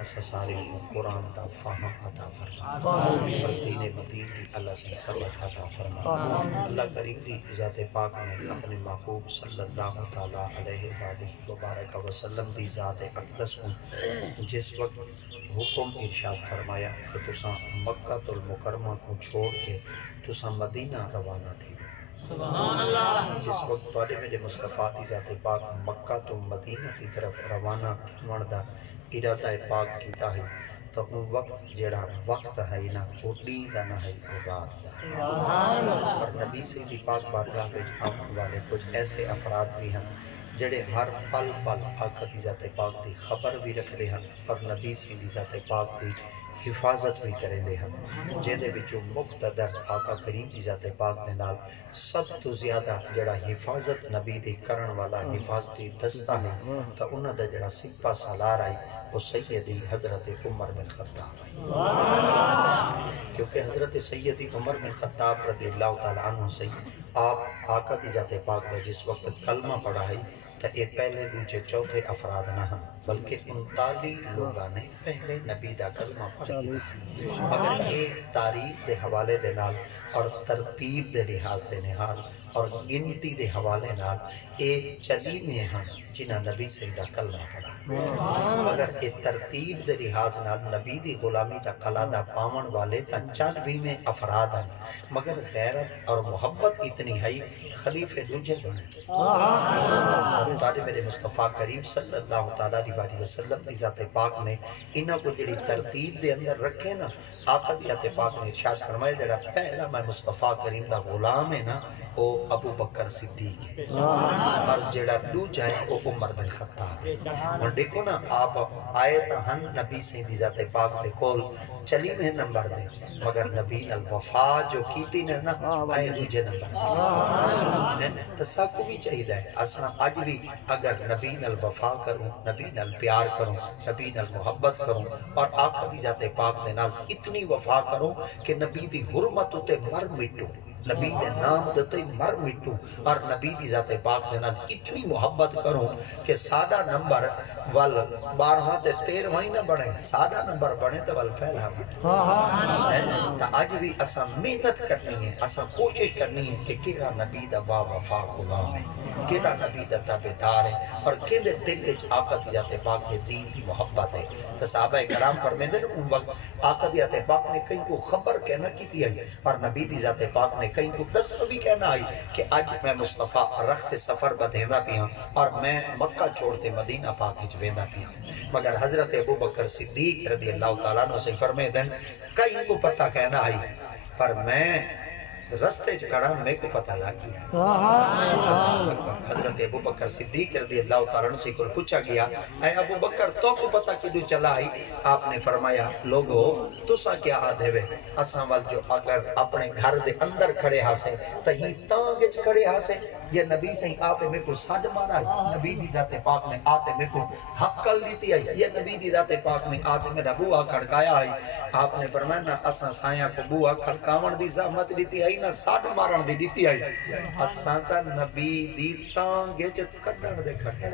اسا سارے کو قرآن دا فہم عطا فرما اور دین مدین دی اللہ سے سمجھ عطا فرما۔ اللہ کریم دی ذات پاک نے اپنے محبوب صلی اللہ تعالیٰ علیہ وآلہ وبارک وسلم دی ذات اقدس کو جس وقت حکم ارشاد فرمایا کہ تساں مکہ المکرمہ کو چھوڑ کے تساں مدینہ روانہ تھی، جس وقت تواڈے میرے مصطفیٰ دی ذات پاک مکہ تو مدینہ کی طرف روانہ تھون دا ارادہ پاک کیتا ہے تو ان وقت جڑا وقت ہے نا وہ دین دا نہ ہے وہ رات دا۔ اور نبی سیدی پاک بارگاہ وچ آنے والے کچھ ایسے افراد بھی ہیں جڑے ہر پل پل آقا دی ذات پاک دی خبر بھی رکھتے ہیں اور نبی سیدی ذات پاک دی حفاظت بھی کریں دے ہیں، جن دے وچوں مقتدر آقا کریم دی ذات پاک دے نال سب تو زیادہ جڑا حفاظت نبی دی کرن والا حفاظتی دستہ ہے تو انہاں دا جڑا سپہ سالار آئی وہ سیدی حضرت عمر بن خطاب آئی، کیونکہ حضرت سیدی عمر بن خطاب رضی اللہ تعالیٰ عنہ سے آپ آقا دی ذات پاک میں جس وقت کلمہ پڑھائی تو یہ پہلے دوسرے چوتھے افراد نہ ہم بلکہ 39 لوگاں نے پہلے نبی دا کلمہ پڑھی تھی، مگر یہ تاریخ دے حوالے دے نال اور ترتیب دے لحاظ دے نال اور گنتی دے حوالے نال اے چلی میں ہم جنہ نبی سے دا کلمہ پڑھا، مگر اے ترتیب دے لحاظ نال نبی دی غلامی دا قلادہ پاون والے تا 40 میں افراد ہیں، مگر غیرت اور محبت اتنی ہے خلیفہ دوجہ بنے طالب میرے مصطفیٰ کریم صلی اللہ تعالیٰ علیہ وسلم کی ذات پاک نے انہاں کو جڑی ترتیب دے اندر رکھے نا، آقا دی ذات پاک نے ارشاد فرمایا جڑا پہلا میں مصطفیٰ کریم دا غلام ہے نا وہ ابو بکر صدیق ہے اور جڑا دوجا ہے وہ عمر بن خطاب ہے۔ اور دیکھو نا آپ آئے تا ہن نبی سے دی ذات پاک دے کول چلی میں نمبر دے، مگر نبی الوفا جو کیتی نے نا آئے دوجے نمبر دے تو سب کو بھی چاہیے ہے اساں اج بھی اگر نبی نال وفا کروں، نبی نال پیار کروں، نبی نال محبت کروں اور آقا دی ذات پاک دے نال اتنی وفا کروں کہ نبی دی حرمت تے مر مٹوں، نبی دے نام دے مر مٹوں اور نبی دی ذات پاک دے نال اتنی محبت کروں کہ سادہ نمبر وال 12 تے 13 ہی نہ بنے، سادہ نمبر بنے تے وال پہلا بنے۔ تا آج بھی اساں محنت کرنی ہے، اساں کوشش کرنی ہے کہ کیڑا نبی دا وا وفا غلام ہے، کیڑا نبی دا تابعدار ہے اور کیڑے دل وچ آقا دی ذات پاک دے دین دی محبت ہے۔ تو صحابہ کرام فرمیندے نے ان وقت آقا دی ذات پاک نے کہیں کو خبر کہنا کیتی ہے اور نبی دی ذات پاک نے کہیں کو دس بھی کہنا آئی کہ آج میں مصطفیٰ رخت سفر بدھینا پیا اور میں مکہ چھوڑتے مدینہ پاک وچ ویندا پیا، مگر حضرت ابو بکر صدیق رضی اللہ تعالیٰ عنہ سے فرمیندے کہیں کو پتہ کہنا آئی پر میں رستے کھڑا میں کو پتہ لگ گیا۔ حضرت ابو بکر صدیق رضی اللہ تعالیٰ عنہ سے پوچھا گیا اے ابو بکر تو کو پتہ کدو چلا آئی؟ آپ نے فرمایا لوگو تسا کیا آدھے وے اساں وال جو اگر اپنے گھر دے اندر کھڑے ہاسے تہی تانگچ کھڑے ہاسے یہ نبی سے آتے میں کو ساج مارا ہے، نبی دی ذات پاک نے آتے میں کو حقل دیتی ہے، یہ نبی دی ذات پاک نے آتے میں بوہا کھڑکایا ہے۔ آپ نے فرمایا نا اساں سایاں کو بوہا کھڑکاون دی زحمت دیتی ہے نا ساڈ مارن دی دیتی ہے، اساں تا نبی دی تانگچ کڈن دے کھڑے۔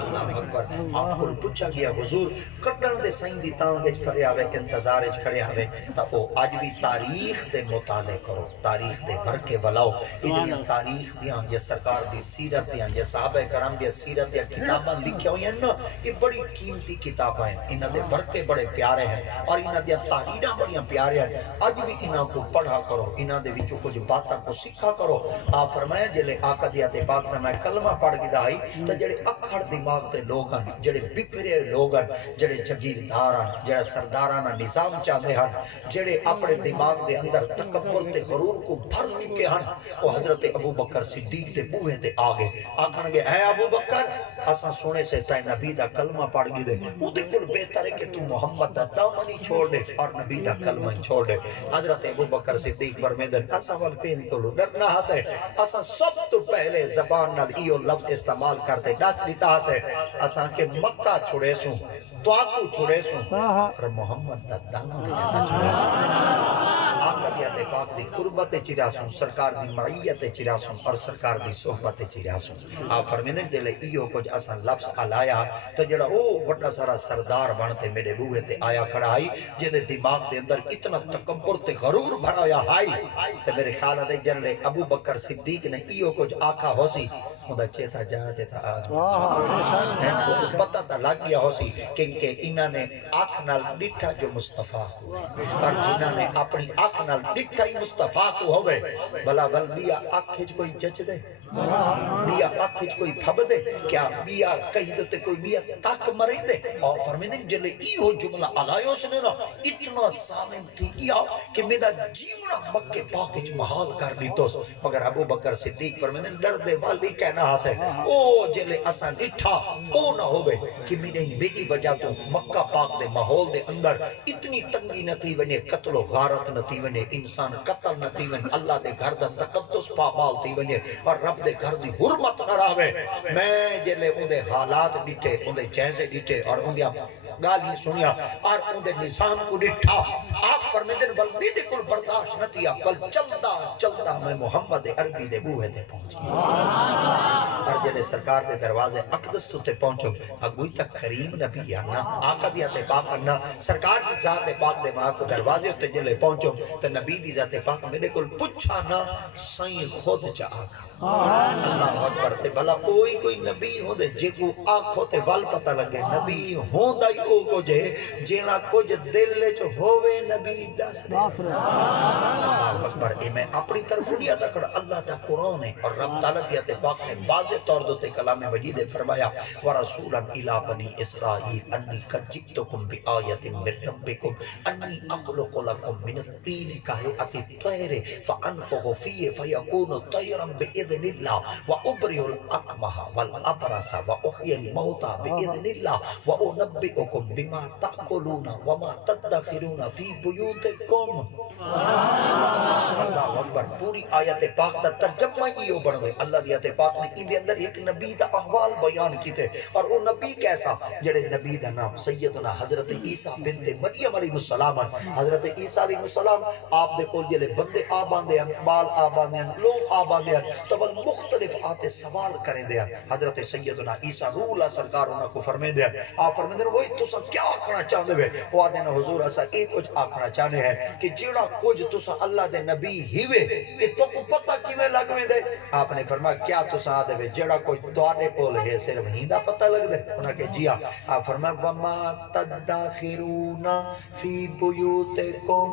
اللہ اکبر۔ آپ کو پوچھا گیا حضور کڈن دے سائیں دی تانگچ کھڑے آوے انتظار وچ کھڑے آوے تا او اج بھی تاریخ دے مطالعے کرو، تاریخ دے ورکے ولاؤ، یہ تاریخ دیاں یا سرکار دی سیرت دیاں یا صحابہ کرام دی سیرت یا کتاباں لکھیا ہوئی ہیں نا یہ بڑی قیمتی کتاباں ہیں، انہاں دے ورکے بڑے پیارے ہیں اور انہاں دی تحریراں بڑیاں پیارے ہیں، اج بھی انہاں کو پڑھا کرو، انہاں دے وچوں کچھ باتاں کو سیکھا کرو۔ آپ فرمایا جلے آقا دی ذات پاک نے میں کلمہ پڑھ گدا آئی تے جڑے اکھڑ دماغ دے لوگ ہیں، جڑے بپھرے لوگ ہیں، جڑے جگیردار ہیں، جڑے سردارانہ نظام چاہتے ہیں، جڑے اپنے دماغ دے اندر تکبر تے غرور کو بھر چکے ہیں، وہ حضرت ابو بکر صدیق دے بوہے تے آگے آکھن گے اے ابو بکر اساں سونے سے تے نبی دا کلمہ پڑھ گئے دے او دے کول بہتر ہے کہ تو محمد دا دامن ہی چھوڑ دے اور نبی دا کلمہ ہی چھوڑ دے۔ حضرت ابو بکر صدیق فرمیندے اساں ول کہیں تو ڈرنا ہسے، اساں سب تو پہلے زبان نال ایو لفظ استعمال کرتے دس دیتا ہسے اساں کہ مکہ چھڑے سوں تو آکو چھڑے سوں اور محمد دا دامن چھڑے سوں۔ آقا دی تے پاک دی قربت چراسوں سرکار دی معیت چراسوں اور سرکار دی صحبت چراسوں آپ فرمیندے جلے ایو کچھ اساں لفظ آلایا تو جڑا او بڑا سارا سردار بنتے میرے بوئے تے آیا کھڑا آئی جدے دماغ دے اندر اتنا تکبر تے غرور بھرا یا ہائی تے میرے خیال دے جلے ابو بکر صدیق نے ایو کچھ آکھا ہو سی خدا چیتا جا دیتا آگا پتہ تا لگ گیا ہو سی کہ انہاں نے آنکھ نال ڈٹھا جو مصطفیٰ ہوئے اور جنہاں نے اپنی آنکھ نال ڈٹھا ہی مصطفیٰ کو ہوئے بلا بل بیا آنکھ کوئی جچ دے بیا آنکھ کوئی پھب دے کیا بیا کہیں دوتے کوئی بیا تاک مرے دے اور فرمیدیں جلے ایہو جملہ آلائیوں سے نے نا اتنا ظالم تھی گیا کہ میرا جیونا مکہ پاکچ محال کر لی تو مگر ابو بکر صدیق فرمیدیں ڈر دے والی کہنا ہاسے او جلے اسا نٹھا او نہ ہوئے کہ میری وجہ تو مکہ پاک دے ماحول دے اندر اتنی تنگی نہ تھی ونے قتل و غارت نہ تھی ونے انسان قتل نہ تھی ونے اللہ دے گھر دا تقدس پامال تھی ونے اور رب دے گھر دی حرمت نہ راوے میں جلے ان دے حالات ڈٹھے ان دے جیسے ڈٹھے اور ان دے گالی سنیا اور ان دے نظام کو ڈٹھا آپ فرمیدن بل میرے کل برداشت نہ تھیا بل چلتا میں محمد عربی دے بوہے دے پہنچ گیا اور جلے سرکار دے دروازے اقدس تو تے پہنچو اگوئی تک کریم نبی یا نا آقا دیا تے پاک نا سرکار کی ذات پاک دے ماں کو دروازے تے جلے پہنچو تے نبی دی ذات پاک میرے کل پچھا نا سائیں خود چا آقا اللہ اکبر تے بلا کوئی نبی ہوں دے جے کو آنکھوں تے وال پتہ لگے نبی ہوں دا او کو جے جینا کچھ دل لے چو ہووے نبی دس دے اللہ اکبر اے میں اپنی طرف دنیا تکڑ اللہ تا قرآن ہے اور رب تعالیٰ دیتے پاک نے واضح طور دوتے کلام مجید فرمایا وَرَسُولًا إِلَىٰ بَنِي إِسْرَائِيلَ أَنِّي قَدْ جِئْتُكُمْ بِآيَةٍ مِّن رَبِّكُمْ أَنِّي أَخْلُقُ لَكُم مِّنَ الطِّينِ كَهَيْئَةِ الطَّيْرِ فَأَنفُخُ فِيهِ فَيَكُونُ طَيْرًا بِإِذْنِ اللَّهِ وَأُبْرِئُ الْأَكْمَحَ وَالْأَبْرَصَ وَأُحْيِي الْمَوْتَىٰ بِإِذْنِ اللَّهِ وَأُنَبِّئُكُم بِمَا تَأْكُلُونَ وَمَا تَدَّخِرُونَ فِي بُيُوتِكُمْ اللہ اکبر پوری آیت پاک دا ترجمہ ہی بن گئے اللہ دی آیت پاک نے ان دے اندر ایک نبی دا احوال بیان کیتے اور وہ نبی کیسا جڑے نبی دا نام سیدنا حضرت عیسیٰ بنت مریم علیہ السلام حضرت عیسیٰ علیہ السلام آپ دے کول جلے بندے آبان دے بال آبان دے لوگ آبان دے تو وہ مختلف آتے سوال کریں دے حضرت سیدنا عیسیٰ روح اللہ سرکار انہاں کو فرمے دے آپ فرمے دے وہی تو سا کیا آکھنا چاہتے ہوئے وہ آدھے نا حضور ایسا ایک کچھ آکھنا چاہنے ہیں کہ جڑا کچھ تو سا اللہ دے نبی ہیوے یہ تو کو پتہ کی میں لگ میں دے آپ نے فرمایا کیا تو سا آدھے جڑا کوئی دوارے کول ہے صرف ہیندہ پتہ لگ دے انہاں کہ جی آپ فرمایا وَمَا تَدَّخِرُونَ فِي بُيُوتِكُمْ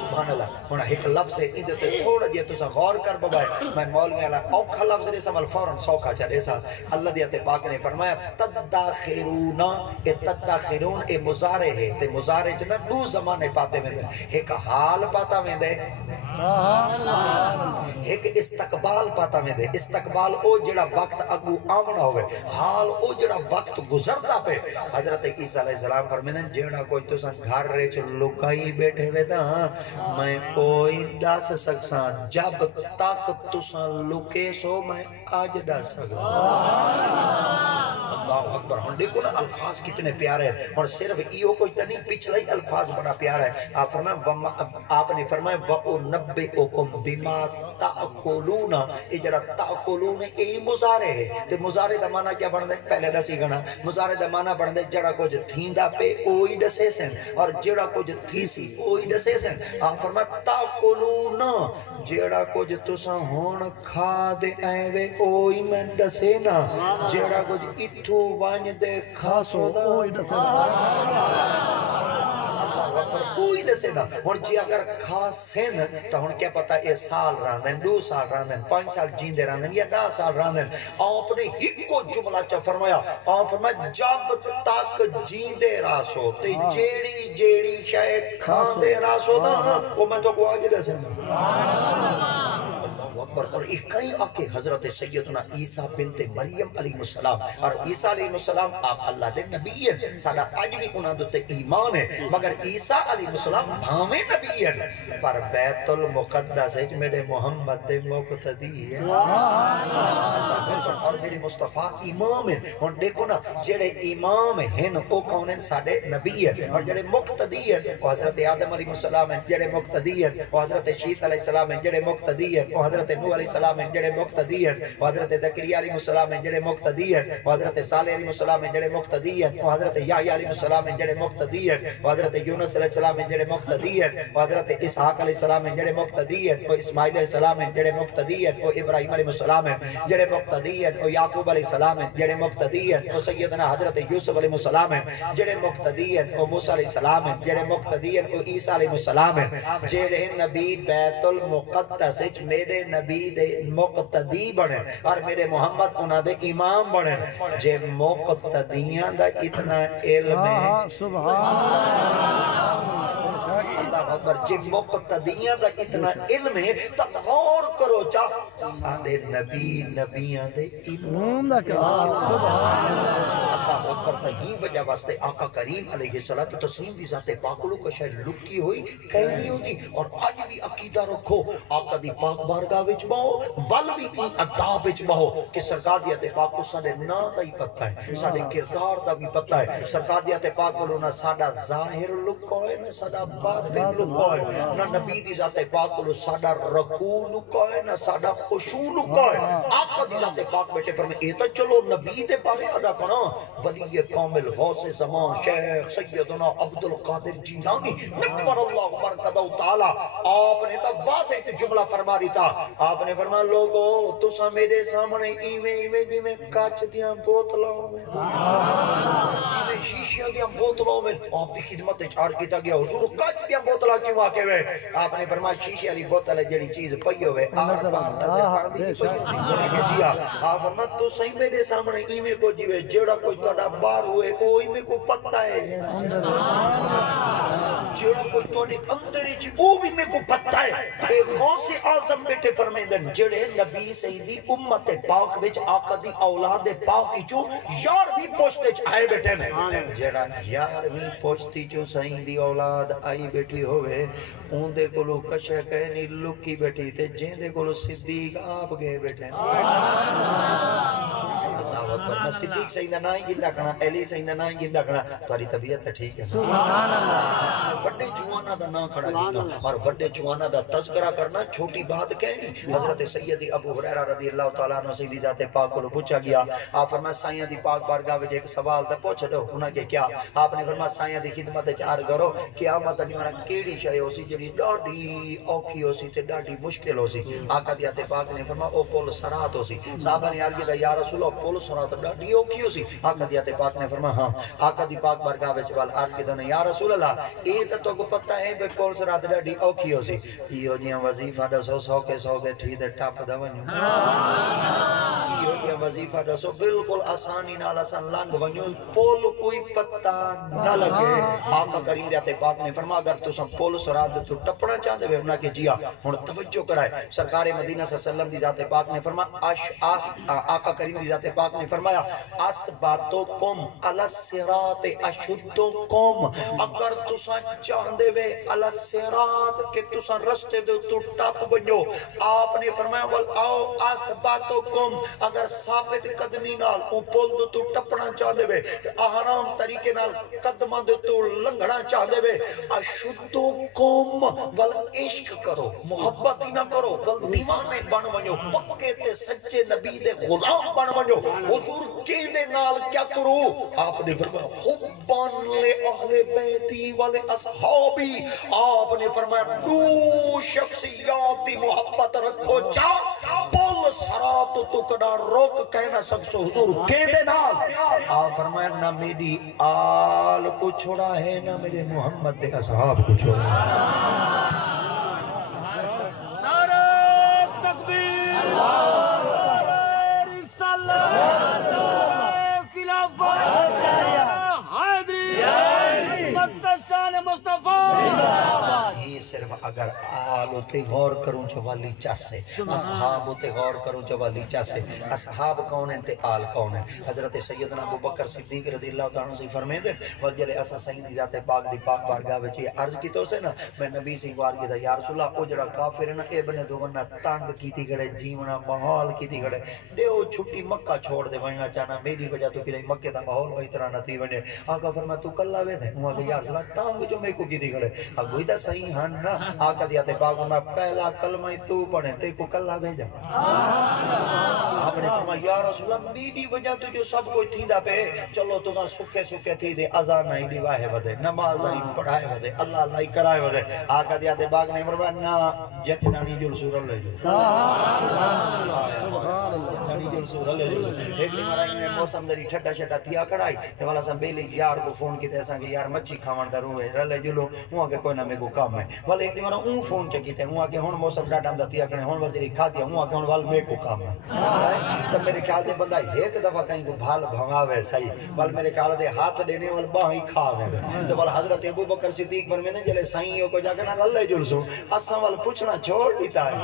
سبحان اللہ ہونا ایک لفظ ہے ادھر تے تھوڑا جیا تو سا غور کر ببائے میں مولوی اللہ اوکھا لفظ نے سمال فوراں سوکھا چلے سا اللہ دیتے پاک نے فرمایا تدخرون اے تدخرون اے مزارے ہے تے مزارے جنا دو زمانے پاتے میں دے ایک حال پاتا میں دے ایک استقبال پاتا میں دے استقبال او جڑا وقت اگو آمنا ہوئے حال او جڑا وقت گزرتا پہ حضرت عیسیٰ علیہ السلام فرمیدن جڑا کوئی تو سا گھر رہے چو لکائی بیٹھے ہوئے دا میں کوئی ڈاس سکساں جب تک تو سا لکے سو میں آج ڈاس سکساں اللہ اکبر ہن دیکھو نا الفاظ کتنے پیارے ہیں اور صرف ایو کوئی تنی پچھلا ہی الفاظ بڑا پیارا ہے آپ نے فرمایا وَأُنَبِّئُكُمْ بِمَا تَأْكُلُونَ یہ جڑا تَأْكُلُونَ یہی مزارے ہے تے مزارے دا معنی کیا بن دے پہلے دسی گنا مزارے دا معنی بن دے جڑا کچھ تھیندا پہ اوہی دسے سن اور جڑا کچھ تھی سی اوہی دسے سن آپ فرمایا تَأْكُلُونَ جڑا کچھ تساں ہون کھا دے ایوے اوہی میں دسے نا جڑا کچھ اتھو وانج دے کھاسو دا کوئی دسے دا ہن جی اگر کھاسن تو ہن کیا پتا اے سال راندن 2 سال راندن 5 سال جیندے راندن یا 10 سال راندن آپ نے ایک کو جملہ چا فرمایا آپ فرمایا جب تک جیندے راسو تے جیڑی شے کھاندے راسو دا وہ میں تو کو آج دسے اکبر. اور ایک کئی آکے حضرت سیدنا عیسیٰ بنت مریم علیہ السلام اور عیسیٰ علیہ السلام آپ اللہ دے نبی ہیں ساڑا آج بھی انہاں دوتے ایمان ہے مگر عیسیٰ علیہ السلام بھامے نبی ہیں پر بیت المقدس ہے میرے محمد دے مقتدی ہے اور میرے مصطفیٰ امام ہیں. اور دیکھو نا جڑے امام ہیں وہ کون ہیں ساڑے نبی ہیں اور جڑے مقتدی ہیں وہ حضرت آدم علیہ السلام ہیں جڑے مقتدی ہیں وہ حضرت شیث علیہ السلام ہیں جڑے مقتدی ہیں وہ حضرت نوح علیہ السلام ہیں جڑے مقتدی ہیں وہ حضرت زکریا علیہ السلام ہیں جڑے مقتدی ہیں وہ حضرت صالح علیہ السلام ہیں جڑے مقتدی ہیں وہ حضرت یحییٰ علیہ السلام ہیں جڑے مقتدی ہیں وہ حضرت یونس علیہ السلام ہیں جڑے مقتدی ہیں وہ حضرت اسحاق علیہ السلام ہیں جڑے مقتدی ہیں وہ اسماعیل علیہ السلام ہیں جڑے مقتدی ہیں وہ ابراہیم علیہ السلام ہیں جڑے مقتدی ہیں وہ یعقوب علیہ السلام ہیں جڑے مقتدی ہیں وہ سیدنا حضرت یوسف علیہ السلام ہیں جڑے مقتدی ہیں وہ موسیٰ علیہ السلام ہیں جڑے مقتدی ہیں وہ عیسیٰ علیہ السلام ہیں جڑے نبی بیت المقدس میرے نبی دے مقتدی بڑھیں اور میرے محمد انہاں دے امام بڑھیں جے مقتدیاں دا اتنا علم ہے اللہ اکبر جے مقتدیاں دا اتنا علم ہے تو غور کرو چا سارے نبی نبیاں دے امام اللہ اکبر تہی وجہ واسطے آقا کریم علیہ السلام دی ذات پاکلو کا شاید لکی ہوئی کہیں نہیں ہوتی. اور آج بھی عقیدہ رکھو آقا دی پاک بارگاہ وچ بہو ول بھی این اداب وچ بہو کہ سرکار دیت پاک کو سارے نا دا ہی پتہ ہے سارے کردار دا بھی پتہ ہے سرکار دیت پاک کو نہ ساڈا ظاہر لکا ہے نہ ساڈا باطن لکا ہے نہ نبی دی ذات پاک کو ساڈا رکوع لکا ہے نہ ساڈا خشوع لکا ہے. آقا دی ذات پاک بیٹے فرمائے اے تو چلو نبی دے بارے ادا کرنا ولی کامل غوث زمان شیخ سیدنا عبد القادر جیلانی نور اللہ مرکدہ تعالی آپ نے تو واضح جملہ فرما رہی تھا. آپ نے فرمایا لوگو تسا میرے سامنے ایویں جی میں کاچ دیاں بوتلاں میں جی میں شیشیاں دیاں بوتلاں میں آپ دی خدمت چار کیتا گیا حضور کاچ دیاں بوتلاں کیوں آکے ہوئے. آپ نے فرمایا شیشے والی بوتل ہے جڑی چیز پئی ہوئے آر پار نظر پڑ دی پئی ہوئے کہ جی آپ فرمایا تو صحیح میرے سامنے ایویں کو جی جڑا کوئی تہاڈا باہر ہوئے کوئی میں کو پتہ ہے جڑا کوئی تہاڈے اندر وچ او بھی میں کو پتہ ہے. اے غوث اعظم بیٹے فرمائندن جڑے نبی سیدی امت پاک وچ آقا دی اولاد پاک چوں یارویں پوشت وچ آئے بیٹھے نے جڑا یارویں پوشتی چوں سائیں دی اولاد آئی بیٹھی ہوئے اون دے کولو کشے کہنی لکی بیٹھی تے جیں دے کولو صدیق آپ گئے بیٹھے میں صدیق سیدہ نہ ہی گندہ کھنا علی سیدہ نہ ہی گندہ کھنا تاری طبیعت ٹھیک ہے سبحان اللہ بڑے جوانا دا نام کھڑا گینا اور بڑے جوانا دا تذکرہ کرنا چھوٹی بات کہنی. حضرت سیدی ابو ہریرہ رضی اللہ تعالیٰ عنہ سیدی ذات پاک کو پوچھا گیا آپ فرمایا سائیاں دی پاک بارگاہ وچ ایک سوال دا پوچھ لو انہاں کے کیا آپ نے فرمایا سائیاں دی خدمت وچ عرض کرو قیامت دی مارا کیڑی شے ہوسی جڑی ڈاڈی اوکھی ہوسی تے ڈاڈی مشکل ہوسی. آقا دی ذات پاک نے فرمایا او پل صراط ہوسی. صحابہ نے عرض کیا یا رسول اللہ پل صراط ڈاڈی اوکھی ہوسی. آقا دی ذات پاک نے فرمایا ہاں. آقا دی پاک بارگاہ وچ وال عرض کیتا نے یا رسول اللہ اے تو کو پتہ ہے بے پل صراط ڈاڈی اوکھی ہوسی. ایو جیاں وظیفہ دسو سو کے ٹھی تے ٹپ دا ونجو ایو جیاں وظیفہ دسو بالکل آسانی نال آسان لنگ ونجو پل کوئی پتہ نہ لگے. آقا کریم دی ذات پاک نے فرمایا اگر تساں پل صراط تو ٹپنا چاہندے ہو انہاں کہ جی ہن توجہ کرائے سرکار مدینہ صلی اللہ علیہ وسلم دی ذات پاک نے فرمایا آقا کریم دی ذات پاک نے فرمایا اسباتکم علی الصراط اشدکم اگر تساں چاہندے وے علی الصراط کہ تساں رستے دے تو ٹپ بنو. آپ نے فرمایا ول او اسباتکم اگر ثابت قدمی نال او پل دے تو ٹپنا چاہندے وے آرام طریقے نال قدماں دے تو لنگھنا چاہندے وے اشدکم ول عشق کرو محبت ہی نہ کرو ول دیوانے بن ونجو پکے تے سچے نبی دے غلام بن ونجو. حضور کیندے نال کیا کرو آپ نے فرمایا حبان لے اہل بیتی والے اصحابی. آپ نے فرمایا دو شخصیات دی محبت رکھو جا پل صراط تو کدا روک کہنا سکسو حضور کیندے نال. آپ فرمایا نہ میری آل کو چھوڑا ہے نہ میرے محمد دے اصحاب کو چھوڑا ہے. یہ صرف اگر آل تے غور کروں چوالی چاسے اصحاب تے غور کروں چوالی چاسے اصحاب کون ہیں تے آل کون ہیں حضرت سیدنا ابو بکر صدیق رضی اللہ تعالیٰ عنہ سے فرمائیں دے وجلے اسا سید دی ذات پاک دی پاک بارگاہ وچ یہ عرض کیتے سے نا میں نبی سے وار کیتا یا رسول اللہ او جڑا کافر ہے نا ابن دوغنا تنگ کیتی کھڑے جیونا ماحول کیتی کھڑے دیو چھٹی مکہ چھوڑ دے وینا چاہنا میری وجہ تو کہ مکے دا ماحول وہی طرح نہ تھی ونے آقا فرما تو کلا وے تھے ہوا کہ یا رسول اللہ تنگ جو میں کو کیتی کھڑے اگوئی تا صحیح ہن نا آقا دی ذات پاک میں پہلا کلمہ تو پڑھے تے کو کلا بھیجا آپ نے فرمایا یا رسول اللہ میری وجہ تو جو سب کوئی تھی دا پہ چلو تو سکے سکے تھی دے اذان نہیں دیوائے ودے نماز ہی پڑھائے ودے اللہ اللہ ہی کرائے ودے آقا دی ذات پاک نے فرمایا نا جٹنانی جو رسول اللہ جو سبحان اللہ جو رسول اللہ جو ایک دن مرائی میں موسم دری ٹھڈا شڈا تھیا کڑائی تے والا سن بیلی یار کو فون کیتے اساں کہ یار مچھی کھاون دا روے رلے جلو ہوں کہ کوئی نہ میں کو کام ہے والا ایک دن مرا اون فون چکیتے ہوں کہ ہن موسم ڈاڈا دا تھیا کنے ہن ودری کھا دیا ہوں کہ ہن وال میں کو کام ہے تو میرے خیال دے بندہ ایک دفعہ کہیں کو بھال بھنگاوے صحیح وال میرے خیال دے ہاتھ دینے وال باں ہی کھاوے تو وال حضرت ابو بکر صدیق فرماتے جلے سائیں کو جا کے نہ رلے جلسو اساں وال پوچھنا چھوڑ دیتا ہے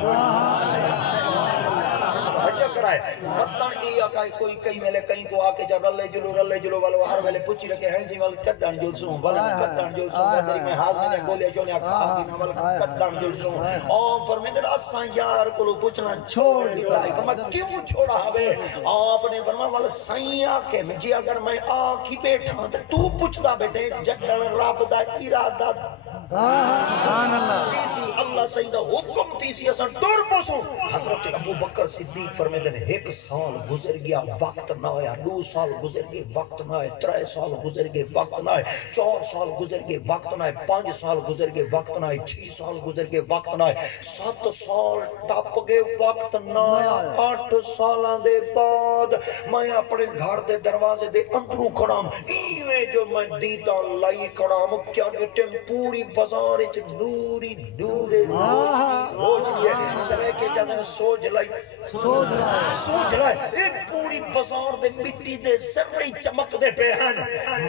توجہ کرائے مطلب ای آقا کوئی کئی ویلے کہیں کو آ کے جا رلے جلو والو ہر ویلے پوچھی رکھے ہیں سی وال کڈن جلسوں وال کڈن جلسوں وال میں ہاتھ میں گولے چونے کھا دینا وال کڈن جلسوں اور فرمیندے اساں یار کو پوچھنا چھوڑ دیتا ہے فرمایا کیوں چھوڑا ہے آپ نے فرمایا وال سائیں کے جی اگر میں آ کی بیٹھا تو پوچھدا بیٹے جڈن رب دا ارادہ سبحان اللہ تیسی اللہ سیدہ حکم تیسی اساں ٹر پوسوں حضرت ابو بکر صدیق فرمیندے نے 1 سال گزر گیا وقت نہ آیا 2 سال گزر گئے وقت نہ آئے 3 سال گزر گئے وقت نہ آئے 4 سال گزر گئے وقت نہ آئے 5 سال گزر گئے وقت نہ آئے 6 سال گزر گئے وقت نہ آئے 7 سال ٹپ گئے وقت نہ آیا 8 سالاں دے بعد میں اپنے گھر دے دروازے دے اندروں کھڑا ایویں جو میں دیتا لائی کھڑا کیا ٹیم پوری بازار وچ نوری نورے روشنی ہے سرے کے جدن سوج لائے اے پوری بازار دے مٹی دے ذرے چمک دے پہ ہیں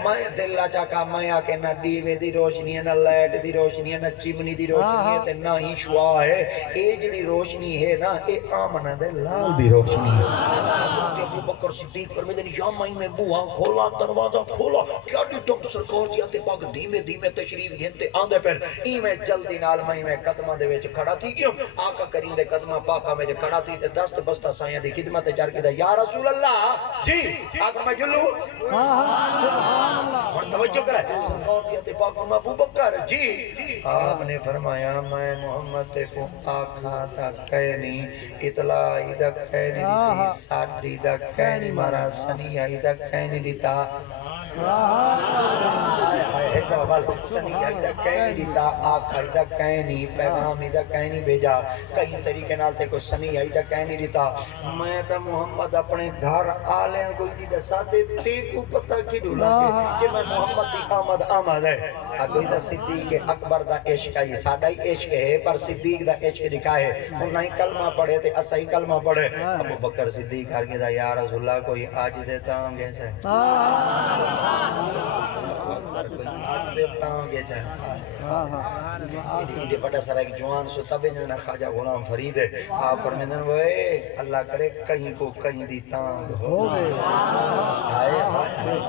میں دل چاکا میں آ کے نہ دیوے دی روشنی ہے نہ لائٹ دی روشنی ہے نہ چمنی دی روشنی ہے تے نہ ہی شعاع ہے اے جڑی روشنی ہے نا اے آمنہ دے لال دی روشنی ہے حضرت ابو بکر صدیق فرمیندے نے یا میں بوہاں کھولا دروازہ کھولا کیا ڈٹم سرکار جی آتے پاک دھیمے دھیمے تشریف گھنتے آندے پر میں جلدی نال میں قدمہ دے وچ کھڑا تھی کیوں آقا کریم دے قدمہ پاکا میں کھڑا تھی تے دست بستہ سائیں دی خدمت جار کے یا رسول اللہ جی آقا میں جلو سبحان اللہ اور توجہ کرے سرکار جی آتے پاک ابو بکر جی آپ نے فرمایا میں محمد کو آقا تا کہنی اطلاع دا کہنی دیتی ساتھی دا کہنی مارا سنیہ دا کہنی دیتا ایک دفعہ بال سنیہ دا کہنی دیتا آقا دا کہنی پیغام دا کہنی بھیجا کئی طریقے نال تے کو سنیہ دا کہنی دیتا میں تا محمد اپنے گھر آلیں کوئی نہیں دسا دے تے کو پتہ کی ڈولا کہ میں محمد دی آمد ہے اگوی دا صدیق اکبر دا عشق ہے سادہ ہی عشق ہے پر صدیق دا عشق دکھا ہے انہاں ہی کلمہ پڑھے تے اسا ہی کلمہ پڑھے ابو بکر صدیق کر کے دا یا رسول اللہ کوئی آج دیتا ہوں گے سے کوئی آج دیتا ہوں گے سے ایڈی بڑا سارا ایک جوان سو تبے جنہ خواجہ غلام فرید ہے آپ فرمیدن وہ اللہ کرے کہیں کو کہیں دی تانگ ہوئے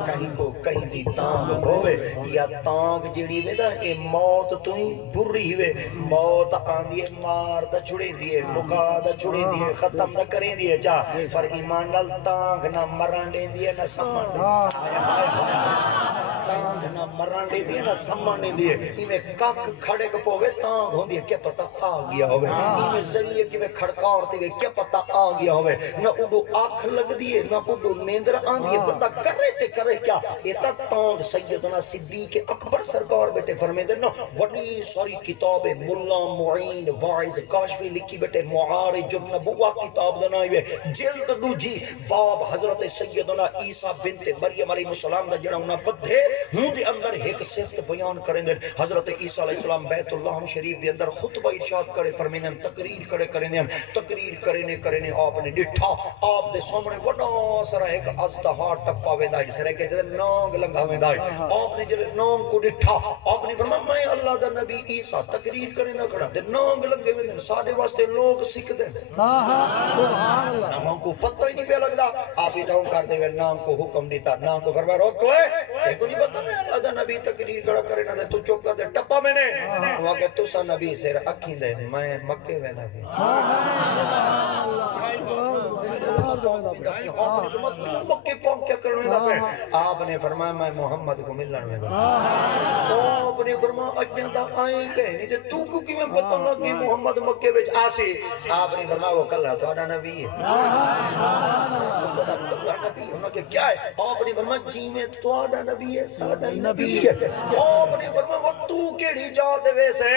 کہیں کو کہیں دی تانگ ہوئے یا تانگ جیڑی وے دا اے موت تو ہی بری ہوئے موت آن دیئے مار دا چھڑے دیئے مکا دا چھڑے دیئے ختم دا کریں دیئے جا پر ایمان لال تانگ نہ مران دے دیئے نہ سمان دے تانگ نہ مران دے دیئے نہ سمان دے دیئے ایمیں کک کھڑے کپوے تانگ ہوں دیئے کیا پتہ آ گیا ہوئے ایمیں ذریعے کی میں کھڑکار تیوے کیا پتہ آ گیا ہوئے نہ اڈو آنکھ لگ دیئے نہ اڈو نیندر آن دیئے بندہ کرے تے کرے کیا ایتا تانگ سیدنا صدیق اکبر سرکار بیٹے فرمے دے نا وڈی ساری کتاب ملا معین واعظ کاشفی لکھی بیٹے معارج النبوہ کتاب دنائی وے جلد دو جی باب حضرت سیدنا عیسیٰ بنت مریم علیہ السلام دا جڑا انہا بدھے ہوں دے اندر ایک صفت بیان کریں دے حضرت عیسیٰ علیہ السلام بیت اللہ شریف دے اندر خطبہ ارشاد کرے فرمینن تقریر کرے تقریر کرنے آپ نے ڈٹھا آپ دے سامنے وڈا سارا ایک ازدہا ٹپا ویندا اس رہے کہ نا نونگ لنگاویں دائے آپ نے جلے نونگ کو ڈٹھا آپ نے فرمایا میں اللہ دا نبی عیسیٰ تقریر کریں نہ کھڑا دے نونگ لنگے میں دیں سادے واسطے لوگ سکھ دیں نام کو پتہ ہی نہیں پہ لگ دا آپ ہی ڈاؤن کر دے نام کو حکم دیتا نام کو فرمایا روکو ہے دیکھو نہیں پتہ میں اللہ دا نبی تقریر کھڑا کریں نہ دے تو چوپ کر دے ٹپا میں نے وہاں کہ تو سا نبی سیر اکھیں دے میں مکے میں نبی مکے پہنچ کیا کرنے دا پہ آپ نے فرمایا میں محمد کو ملن میں دا آپ نے فرمایا اجنہ دا آئیں کہیں نہیں تو کو کی میں پتہ لگی محمد مکے بچ آسی آپ نے فرمایا وہ کلہ تو آدھا نبی ہے کلہ نبی ہے انہوں کہ کیا ہے آپ نے فرمایا جی میں تو آدھا نبی ہے سادہ نبی ہے آپ نے فرمایا وہ تو کیڑی جات ویسے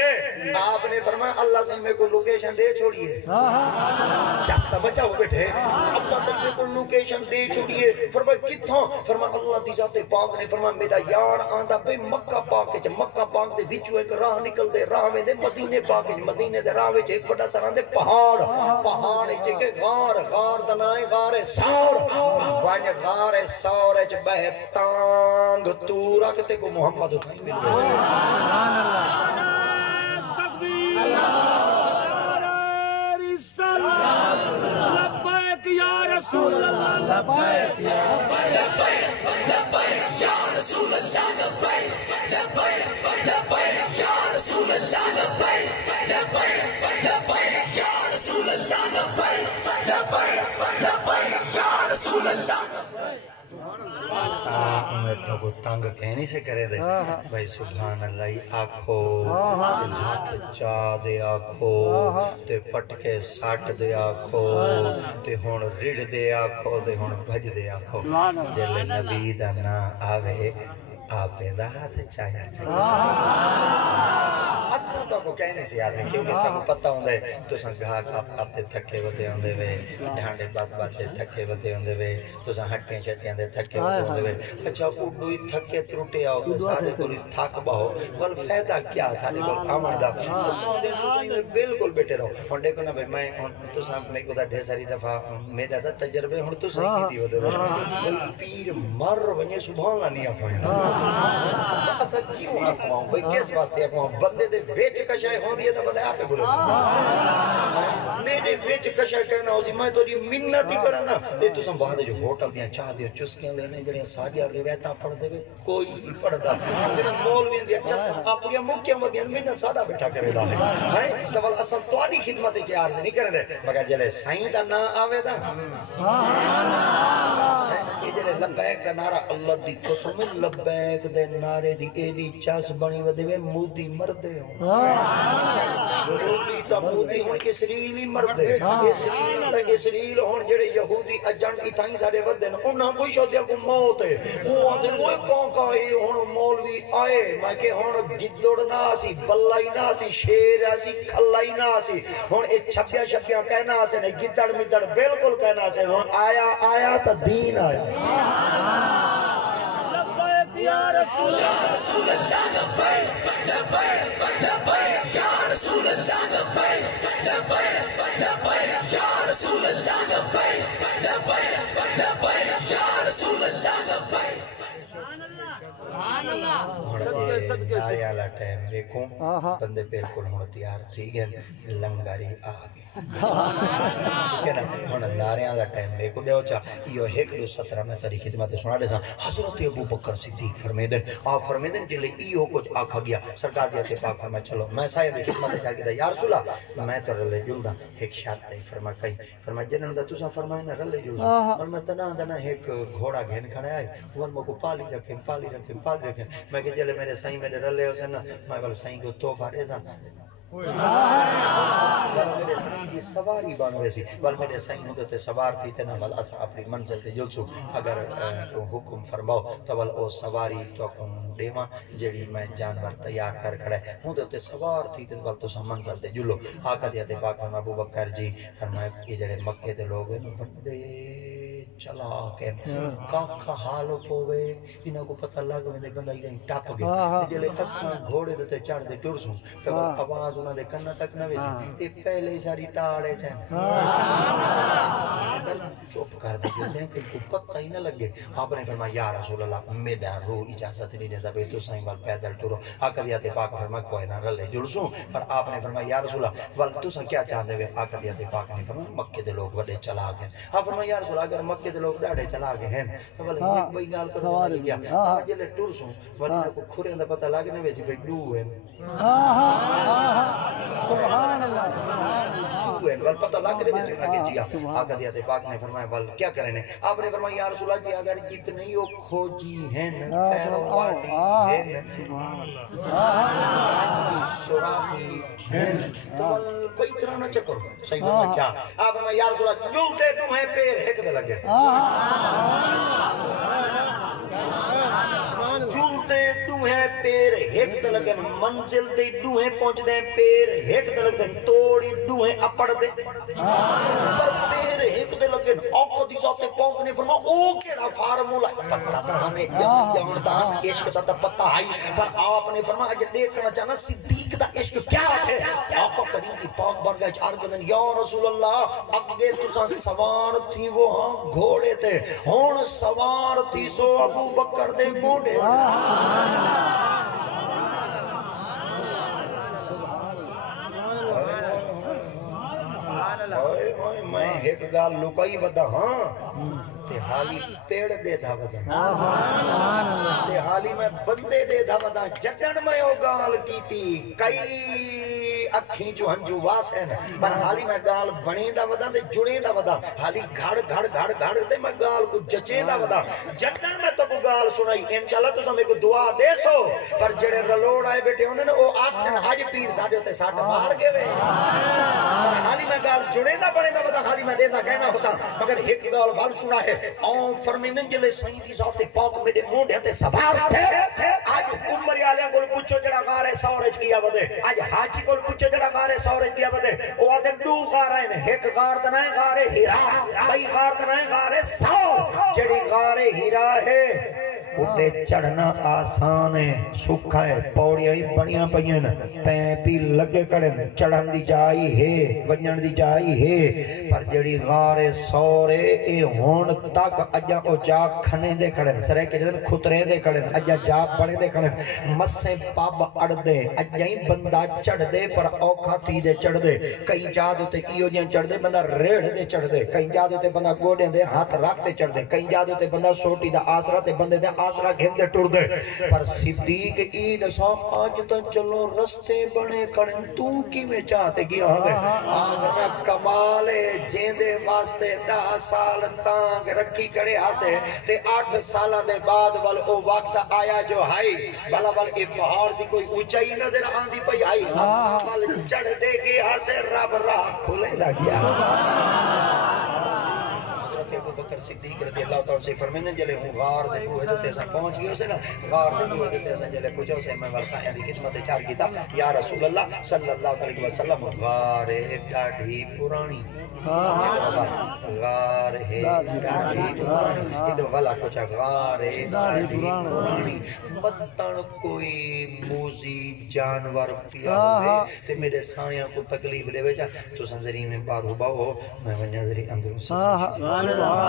آپ نے فرمایا اللہ سے میں کو لوکیشن دے چھوڑیے چاستہ بچا ہو بیٹھے اللہ سے میں کو لوکیشن دے چھوڑیے فرمایا کتھاں فرمایا اللہ دی ذات پاک نے فرمایا میرا یار آندہ پہ مکہ پاک کے مکہ پاک دے وچوں ایک راہ نکل دے راہ میں دے مدینے پاک مدینے دے راہ وچ ایک بڑا سران دے پہاڑ وچ ایک غار دنائے غار سور ون غار سور وچ بہتانگ تو رکھتے کو محمد اٹھائی مل گئے لبیک یا رسول اللہ لبیک یا رسول اللہ لبیک یا رسول اللہ لبیک یا رسول اللہ لبیک یا رسول اللہ میں تو کو تنگ کہنی سے کرے دے بھائی سبحان اللہ آکھو ہاتھ چا دے آکھو تے پٹکے ساٹ دے آکھو تے ہون رڑ دے آکھو تے ہون بھج دے آکھو جلے نبی دا نا آوے آپ دا ہاتھ چایا چاہیے اساں تو کو کہنے سے یاد ہے کیونکہ سب پتہ ہوندے تو سن گھا کھاپ دے تھکے ودے ہوندے وے ڈھانڈے بات دے تھکے ودے ہوندے وے تو سن ہٹیں شٹیں دے تھکے ودے ہوندے وے اچھا اڈو ہی تھکے ترٹے آؤ سارے کو تھک بہو ول فائدہ کیا سارے کو آمن دا اساں دے تو سن بالکل بیٹھے رہو ہن دیکھو نا بھائی میں تو سن میں کو دا ڈھیر ساری دفعہ میرا دا تجربے ہن تو صحیح کیتی ودے کوئی پیر مر ونجے سبحان اللہ نہیں آفائیں اسا کیوں اقوام بھئی کس واسطے اقوام بندے دے ویچ کشای ہوں دیئے تو بندے آپ پہ بولے میرے ویچ کشای کہنا ہوسی میں تو منت ہی کرنا تے تو سن بعد جو ہوٹل دیاں چاہ دیاں چسکیاں لینے جڑیاں ساجیاں روایتاں پڑھ دے کوئی نہیں پڑھدا جڑے مولویاں دیاں چس اپنی مکیاں ودیاں منت سادہ بیٹھا کرے دا ہے تو ول اصل تواڈی خدمت وچ عرض نہیں کرے دے مگر جلے سائیں دا نا آوے دا یہ جلے لبیک دا نعرہ اللہ دی قسم لبیک دے نعرے دی ایدی چاس بنی ودے وے مودی مردے ہوں مودی تا مودی ہوں اسرائیل ہی مردے اسرائیل ہوں جڑے یہودی اجنٹ اتھائیں سارے ودے انہاں کوئی شدیاں کو موت ہے وہ آدھر وہ کون کہا ہوں مولوی آئے میں کہ ہوں گدڑ نہ سی بلائی نہ سی شیر سی کھلائی نہ سی ہوں اے چھپیاں شپیاں کہنا سے نہیں گدڑ مدڑ بالکل کہنا سے ہوں آیا تا دین آیا یا رسول اللہ لبیک یا رسول اللہ لبیک یا رسول اللہ لبیک یا رسول اللہ لبیک لارے آلہ ٹائم دیکھوں بندے بالکل ہون تیار تھی گئے لنگاری آگے ٹھیک ہے نا ہون لارے آلہ ٹائم دیکھوں دے ہوچا یہ ایک دو 17 میں تاری خدمت سنا دے سا حضرت ابو بکر صدیق فرمیدن آپ فرمیدن جلے ایو کچھ آکھا گیا سرکار دیتے پاک فرمائے چلو میں سایہ دے خدمت جا کے دا یا رسول اللہ میں تو رلے جلدہ ایک شرط ہے فرمائے کئی فرمائے جنہوں دا تُسا فرمائے نا رلے جلدہ اور میں تنا ایک گھوڑا گھین کھڑے آئے وہ ان کو پالی رکھیں میں کہ جلے میرے سائیں میرے رلے ہو سن میں بل سائیں کو توفہ دے سا میرے سائیں دی سواری بانوے سی بل میرے سائیں ہوتے سوار تھی تے نا بل اسا اپنی منزل تے جلسو اگر حکم فرماؤ تو بل او سواری تو اکم دیما جڑی میں جانور تیار کر کھڑے ہوتے سوار تھی تے بل تو سا منزل تے جلو آقا دیتے پاک ابو بکر جی فرمائے کہ جڑے مکے تے لوگ ہیں بڑے چلا کے کاکھا حال پوے انہاں کو پتہ لگ ویندے بندہ ہی ٹپ گئے جلے اساں گھوڑے تے چڑھ دے ٹرسوں تے آواز انہاں دے کنا تک نہ ویسی اے پہلے ہی ساری تاڑے چن چپ کر دے جلے کہ کو پتہ ہی نہ لگے آپ نے فرمایا یا رسول اللہ میرا روح اجازت نہیں دیتا بھئی تو سائیں وال پیدل ٹرو آقا پاک فرمایا کوئی نہ رلے جلسوں پر آپ نے فرمایا یا رسول اللہ وال تو سا کیا چاہتے ہوئے آقا پاک نے فرمایا مکے دے لوگ وڈے چلا گئے آپ فرمایا یا رسول اللہ اگر مکے دے لوگ ڈاڑے چلا گئے ہیں تو بلے ایک بھئی گال کرو نہیں کیا جلے ٹرسوں ولی کو کھرے اندر پتہ لگنے ویسی بھئی ڈو ہیں سبحان اللہ وال پتہ لگنے ویسی لگے جیا آقا پاک نے فرمایا وال کیا کرنے آپ نے فرمایا یا رسول اللہ جی اگر جتنے ہی وہ کھوجی ہیں پیروں والی ہیں سراخی ہیں تو وال کوئی طرح نہ چکر صحیح فرمایا کیا آپ فرمایا یا رسول اللہ جلتے تمہیں پیر ہک دے لگے جلتے تمہیں پیر ہک دے لگے منزل دے ڈوہیں پہنچ دیں پیر ہک دے لگے توڑی ڈوہیں اپڑ دے پر پیر ہک دے لگے آقا دی ذات پاک نے فرمایا او کیڑا فارمولا پتہ تھا ہمیں جانتا ہم عشق دا پتہ ہے پر آپ نے فرمایا اگر دیکھنا چاہنا صدیق دا عشق کیا ہے آقا کریم دی پاک بارگاہ وچ عرض کرن یا رسول اللہ اگے تساں سوار تھی وہ ہاں گھوڑے تے ہن سوار تھی سو ابو بکر دے موڑے میں ایک گال لکائی ودا ہاں تے حالی پیڑ دے دھا ودا تے حالی میں بندے دے دھا ودا جٹن میں او گال کیتی کئی اکھیں جو ہنجو واس ہیں پر حالی میں گال بنے دا ودا تے جڑے دا ودا حالی گھڑ گھڑ گھڑ گھڑ تے میں گال کو جچے دا ودا جٹن میں تو کو گال سنائی انشاءاللہ تو میں کو دعا دے سو پر جڑے رلوڑ آئے بیٹھے ہوندے نا او آکسن حج پیر ساڈے تے ساٹھ مار گئے وے پر حالی میں گال جڑے دا بنے دا ودا حالی میں دیندا کہنا حسن مگر ایک گال وال سنا ہے اون فرمیندن جلے سائیں دی ذات پاک میرے منڈے تے سوار تھے اج عمر والے کول پوچھو جڑا غار ہے سورج کیا ودے اج حاجی کول پوچھو جڑا غار ہے سورج کیا ودے او آدے دو غار ہیں ایک غار تے نہ غار ہے ہیرا بھائی غار تے نہ غار ہے سو جڑی غار ہیرا ہے اُتے چڑھنا آسان ہے سکھا ہے پوڑیاں ہی بڑیاں پئیاں پیں پی لگے کڑے چڑھن دی جائی ہے ونجن دی جائی ہے پر جڑی غار سورے اے ہون تک اجا او جا کھنے دے کھڑے سرے کے جدن کھترے دے کھڑے اجا جا بڑے دے کھڑے مسیں پاب اڑ دے اجا ہی بندہ چڑھ دے پر اوکھا تھی دے چڑھ دے کئی جا دو تے ایو جن چڑھ دے بندہ ریڑھ دے چڑھ دے کئی جا دو تے بندہ گوڑے دے ہاتھ رکھ دے چڑھ دے کئی جا دو تے بندہ سوٹی دا آسرا تے بندے دے آسرا گھن دے ٹر دے پر صدیق عید صاحب آج تو چلو رستے بڑے کھڑے تو کی میں چاہتے گیا ہوئے آگرہ کمال جیندے واسطے 10 سال تانگ رکھی کڑے ہاسے تے 8 سالہ دے بعد وال او وقت آیا جو ہائی والا وال اے پہاڑ دی کوئی اونچائی نظر آندی پئی آئی وال چڑھ دے گے ہاسے رب راہ کھلے دا گیا ابو بکر صدیق رضی اللہ تعالیٰ سے فرمیندن جلے ہوں غار دے کوہ دے تیسا پہنچ گئے اسے نا غار دے کوہ دے تیسا جلے پوچھو سے میں ورسائیں دی قسمت چار کیتا یا رسول اللہ صلی اللہ علیہ وسلم غار ڈاڑھی پرانی غار ہے ڈاڑھی پرانی ادھر والا کچھا غار ڈاڑھی پرانی مطن کوئی موزی جانور پیا ہوئے تے میرے سایاں کو تکلیف لے ویجا تو سنظری میں بارو باؤ میں ونیازری اندر سبحان اللہ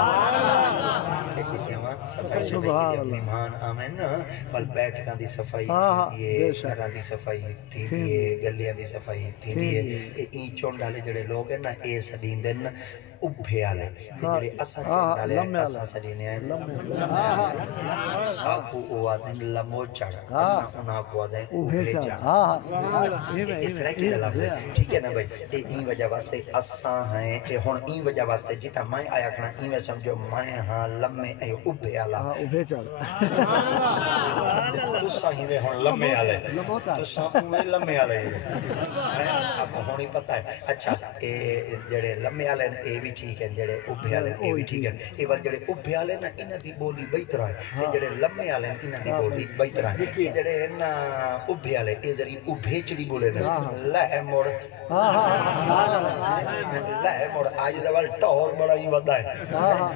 مہمان آمین پل بیٹھکاں دی صفائی تھی گھراں دی صفائی تھی گلیاں دی صفائی تھی این چونڈ والے جڑے لوگ ہیں نا اے سدین دن ابھے آلے جڑے اسا چونڈ والے اسا سدینے آئے ساکو او آدھیں لمو چڑھ اسا انہاں کو آدھیں ابھے چڑھ اس طرح کی لفظ ہے ٹھیک ہے نا بھائی این وجہ واسطے اسا ہیں کہ ہن این وجہ واسطے جتا میں آیا کھنا این میں سمجھو میں ہاں لمے اے ابھے آلا ابھے چڑھ تسا ہی میں ہن لمے آلے تسا میں لمے آلے سب ہونی پتہ ہے اچھا اے جڑے لمے آلے اے بھی ٹھیک ہے جڑے اوبھے والے اے بھی ٹھیک ہے اے ول جڑے اوبھے والے نا انہاں دی بولی بئی طرح ہے تے جڑے لمے والے انہاں دی بولی بئی طرح ہے اے جڑے نا اوبھے والے اے ذری اوبھے چڑی بولے نا لے مڑ لے مڑ اج دا ول ٹور بڑا ہی ودا ہے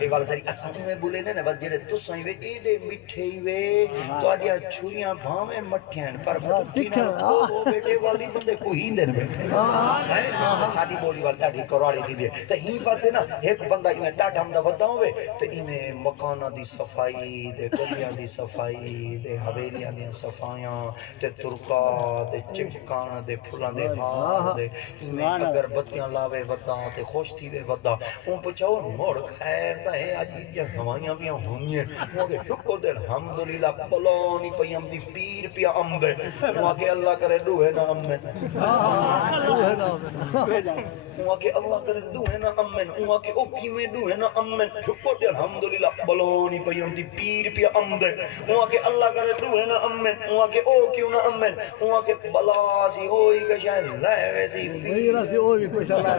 اے ول ذری اساں میں بولے نا ول جڑے تساں وے اے دے میٹھے ہی وے تواڈیاں چھریاں بھاویں مٹھیاں پر او بیٹے والی بندے کوئی ہندے بیٹھے ساری بولی وال ڈاڈی کراڑی تھی دے تے ہی پاسے نا ایک بندہ میں ڈاڈا ہم دا ودا ہوے تے ایویں مکاناں دی صفائی تے گلیاں دی صفائی تے حویلیاں دی صفائیاں تے ترکا تے چمکان دے پھلاں دے ہار دے ایویں اگر بتیاں لاوے ودا تے خوش تھی وے ودا اون پچھاؤ مڑ خیر تے اج دی ہوائیاں بھی ہونیاں او کہ شکر دے الحمدللہ بلانی پئی ہم دی پیر پیا ام دے او کہ اللہ کرے دوہے نا امن او کہ اللہ کرے دوہے نا امن او کہ او کیویں دوہے نا امن شکر دے الحمدللہ بلانی پئی ہم دی پیر پیا ام دے او کہ اللہ کرے دوہے نا امن او کہ او کیوں نہ امن او کہ بلا سی ہوئی کہ شاید لے ویسی پیر سی او بھی کچھ اللہ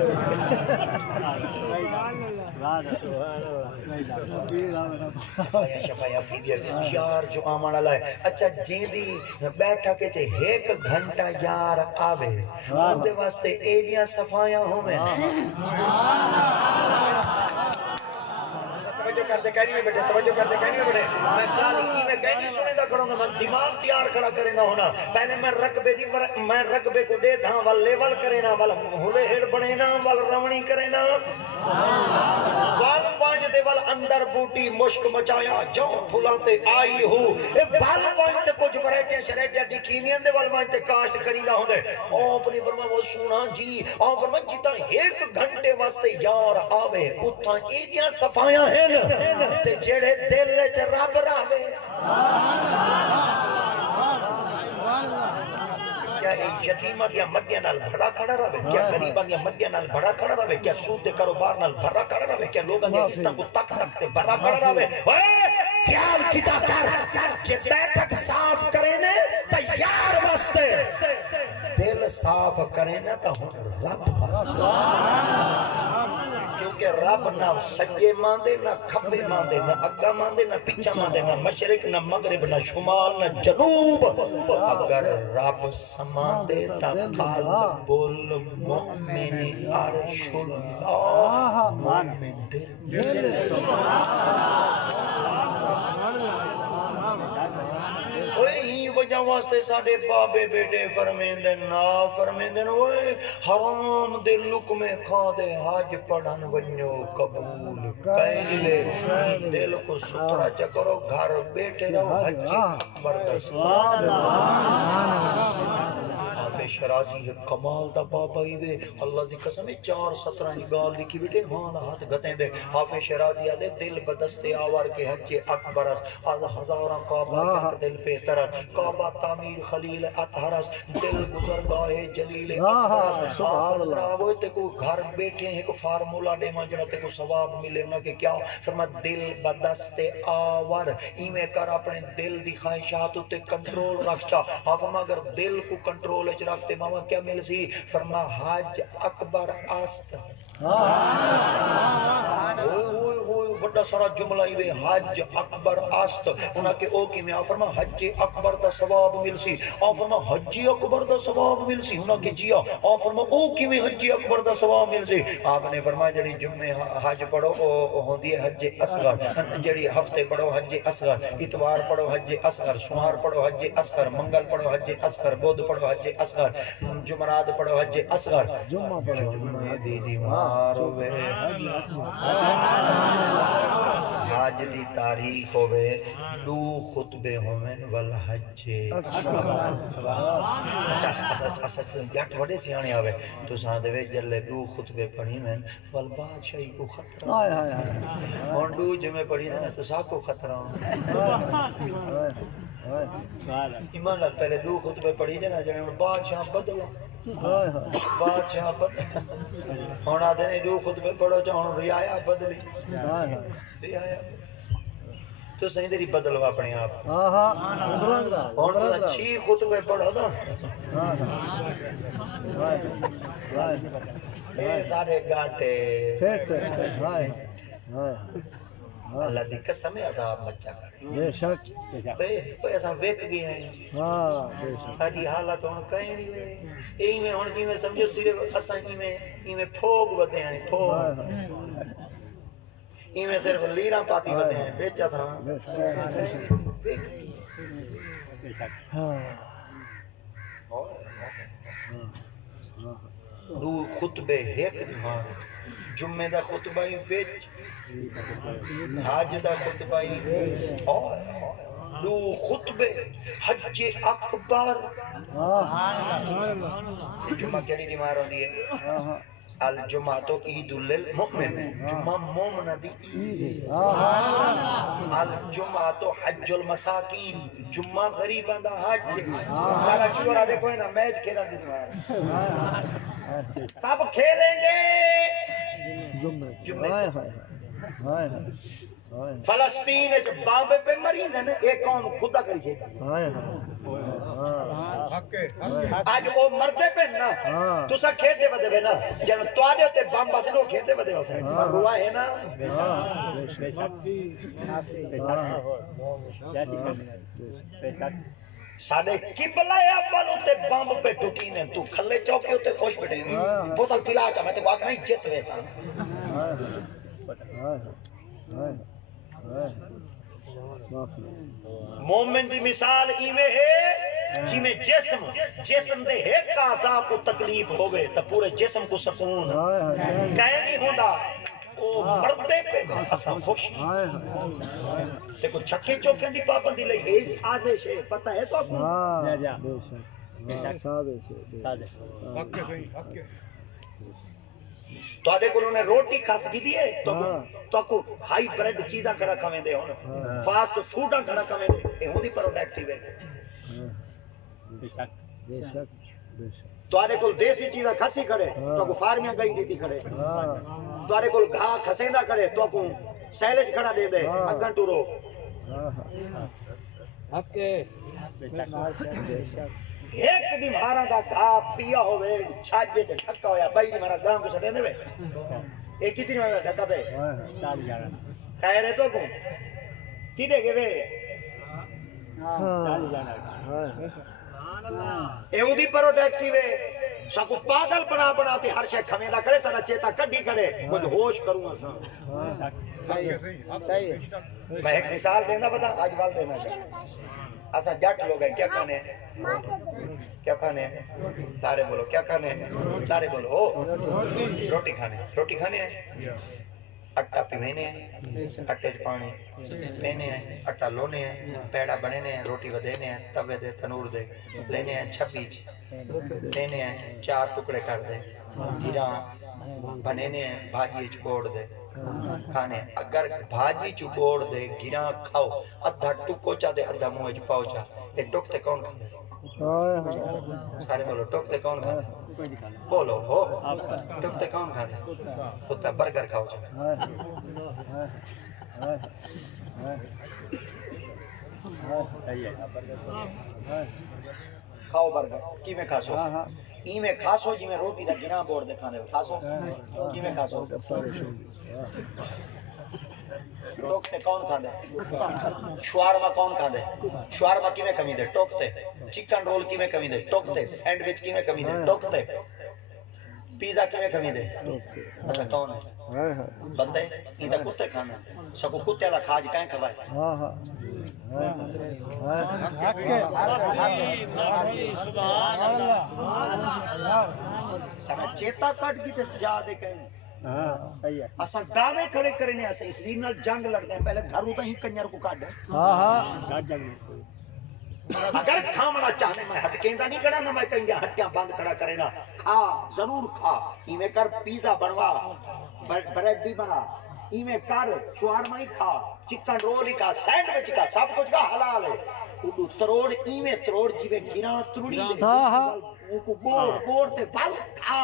صفایا شفایا پی دیا یار جو آمان اللہ ہے اچھا جیندی بیٹھا کے چھے ایک گھنٹہ یار آوے اندے واسطے ایلیاں صفایا ہومیں توجہ کرتے کہنی میں بیٹھے توجہ کرتے کہنی میں بیٹھے میں گالی ہی میں کہنی سنے دا کھڑوں گا میں دماغ تیار کھڑا کریں دا ہونا پہلے میں رقبے کو دے دھاں وال لیول کریں نا وال ہلے ہڑ بڑے نا وال روانی کریں نا وال پانچ دے وال اندر بوٹی مشک مچایا جو پھلاتے آئی ہو اے وال پانچ تے کچھ وریٹیاں شریٹیاں ڈکینیاں دے وال پانچ تے کاشت کریندہ ہوں دے اپنی فرما وہ سونا جی فرما جیتا ایک گھنٹے واسطے یار آوے اتھا ایڈیاں صفایاں ہیں تے جڑے دل چ رب راوے کیا یتیمہ دیا مدیاں نال بھڑا کھڑا رہے کیا غریبہ دیا مدیاں نال بھڑا کھڑا رہے کیا سود دے کاروبار نال بھڑا کھڑا رہے کیا لوگاں دیا اس کو تک تک تے بھڑا کھڑا رہے خیال کیتا کر جے بیٹھک صاف کرینے تا یار واسطے دل صاف کرینے تا ہن رب واسطے کیونکہ رب نہ سجے ماندے نہ کھبے ماندے نہ اگا ماندے نہ پچھا ماندے نہ مشرق نہ مغرب نہ شمال نہ جنوب اگر رب سماندے تا قلب المؤمن عرش اللہ مومن دل وہی وجہ واسطے ساڑے بابے بیٹے فرمیندن نا فرمیندن وہی حرام دے لکمے کھا دے حج پڑھن ونیو قبول کہلے دل کو سترہ چکرو گھر بیٹھے رہو حج اکبر دس حافظ شرازی ہے کمال دا بابا ہی وے اللہ دی قسم 4:17 کی گال لکھی بیٹے ہاں ہاتھ گتیں دے حافظ شرازی آدھے دل بدستے آور کے حج اکبر اس آدھا ہزارہ کعبہ یک دل پہ ترک کعبہ تعمیر خلیل اطہرس دل گزرگاہ جلیل اکبرس فرماوے تے کو گھر بیٹھے ہیں کو فارمولا دے مجرہ تے کو ثواب ملے انہا کہ کیا فرما دل بدستے آور ایمیں کر اپنے دل دی خواہشات تے کنٹرول رکھ چا فرما اگر دل کو کنٹرول اچ رکھتے ماما کیا مل سی فرما حج اکبر آست بڑا سارا جملہ ہی وے حج اکبر آست انہا کہ او کی میں فرما حج اکبر دا ثواب مل سی فرما حج اکبر دا ثواب مل سی انہا کہ جیا فرما او کی میں حج اکبر دا ثواب مل سی آپ نے فرمایا جڑی جمعے حج پڑھو او ہوندی ہے حج اصغر جڑی ہفتے پڑھو حج اصغر اتوار پڑھو حج اصغر سوار پڑھو حج اصغر منگل پڑھو حج اصغر بدھ پڑھو حج اصغر جمعرات پڑھو حج اصغر جمعہ دی دیوار ہوئے حج دی تاریخ ہوئے دو خطبے ہوئے والحج اچھا جٹ وڈے سیانے آوے تو ساتھ وے جلے دو خطبے پڑھی میں والبادشاہی کو خطرہ اور دو جمعے پڑھی نا تو سا کو خطرہ ایمان لال پہلے دو خطبے پڑھی جنا جنہیں بادشاہ بدلا بادشاہ بدلا ہونا دینے دو خطبے پڑھو جہاں ریایا بدلی ریایا تو صحیح دری بدلو اپنے آپ اور تو اچھی خطبے پڑھو نا اے سارے گاٹے پھٹ ہائے ہائے اللہ دی قسم عذاب مچا کرے بے شک بے ایسا ویک گئے ہیں ہاں بے شک ساری حالت ہوں کہیں نہیں وے ایویں میں ہوں میں سمجھو صرف اساں ایویں پھوگ ودے ہیں پھوگ ایویں صرف لیراں پاتی ودے ہیں بیچا تھا ہاں دو خطبے ایک دیوان جمعے دا خطبہ ہی بیچ حج دا خطبہ ہی دو خطبے حج اکبر جمعہ کیڑی بیمار ہوندی ہے الجمعہ تو عید للمؤمن جمعہ مومنہ دی عید الجمعہ تو حج المساکین جمعہ غریباں دا حج سارا چورا دیکھو نا میچ کھیلا دی دوار کب کھیلیں گے جمعے ہائے ہائے ہائے ہائے فلسطین وچ بامب پہ مرین ہے نا ایک قوم خدا کری کھیلتی ہائے آج وہ مردے پہ نا تسا کھیلتے بدے بے نا جن توادے ہوتے بام باسے نو کھیلتے بدے باسے مروا ہے نا سادے قبلہ اول ہوتے بام پہ ٹکینے تو کھلے چوکے ہوتے خوش بیٹھے بوتل پلا چا میں تو واقع نہیں جت ویسا مومن دی مثال ایویں ہے جی میں جسم دے ایک اعضاء کو تکلیف ہوئے تو پورے جسم کو سکون کہیں نہیں ہوندہ او مردے پہ اسا خوش تے کو چھکے چوکیں دی پابندی لئی اے سازش ہے پتہ ہے تو آپ سازش تو آدھے کو انہوں نے روٹی کھاس کی دیئے تو کو ہائی بریڈ چیزاں کھڑا کھویں دے ہونا فاسٹ فوڈاں کھڑا کھویں دے اے ہوں دی پروڈکٹیو ہے تو آدھے کو دیسی چیزاں کھسی کھڑے تو کو فارمیاں گئی دیتی کھڑے تو آدھے کو گھا کھسیندہ کھڑے تو کو سیلج کھڑا دے دے اگن ٹورو ایک دی مہارا دا گھا پیا ہوئے چھاجے تے ٹھکا ہویا بائی دی مہارا گام کو سٹے دے بے ایک کتنی مہارا ڈھکا بے خیر ہے تو کو کی دے گے بے ایو دی پروڈکٹیو ہے ساکو پاگل بنا ہر شے کھویں دا کرے سارا چیتا کڈی کھڑے کچھ ہوش کروں اساں صحیح میں ایک مثال دینا بتا آج وال دینا چاہیے اسا جٹ لوگ ہیں کیا کھانے کیا کھانے سارے بولو کیا کھانے سارے بولو روٹی کھانے ہیں اٹا پیوینے ہیں اٹے پانی پینے ہیں اٹا لونے ہیں پیڑا بنینے ہیں روٹی ودینے ہیں توے دے تنور دے لینے ہیں چھپیچ لینے ہیں 4 ٹکڑے کر دے گیران بنینے ہیں بھاجی چکوڑ دے کھانے اگر بھاجی چکوڑ دے گیران کھاؤ ادھا ٹکو چا دے ادھا موج پاؤ چا یہ ٹکتے کون کھانے سارے بولو ٹکتے کون کھانے بولو ہو ٹکتے کون کھانے کتا برگر کھاؤ چا کھاؤ برگر کی میں کھاسو ای میں کھاسو جی میں روٹی دا گران بوڑ دے کھانے کھاسو کی میں کھاسو ٹوکتے کون کھاندے شوارما کون کھاندے شوارما کی میں کمی دے ٹوکتے چکن رول کی میں کمی دے ٹوکتے سینڈوچ کی میں کمی دے ٹوکتے پیزا کی میں کمی دے ایسا کون ہے بندے ایدہ کتے کھانا سکو کتے اللہ کھاج کہیں کھوائے سارا چیتا کٹ کی تس جا دے کہیں اساں دعوے کھڑے کرنے اساں اسرائیل نال جنگ لڑتے ہیں پہلے گھروں تا ہی کنجر کو کاٹ دے اگر کھامنا چاہنے میں ہٹکیندہ نہیں کھڑا نہ میں کہیں دیا ہٹیاں بند کھڑا کرے نا کھا ضرور کھا ایویں کر پیزا بنوا بریڈ بھی بنا ایویں کر شوارما ہی کھا چکن رول ہی کھا سینڈوچ کھا سب کچھ کا حلال ہے اڈو تروڑ ایویں تروڑ جیویں گراں تروڑی دے کو بوڑ تے بل کھا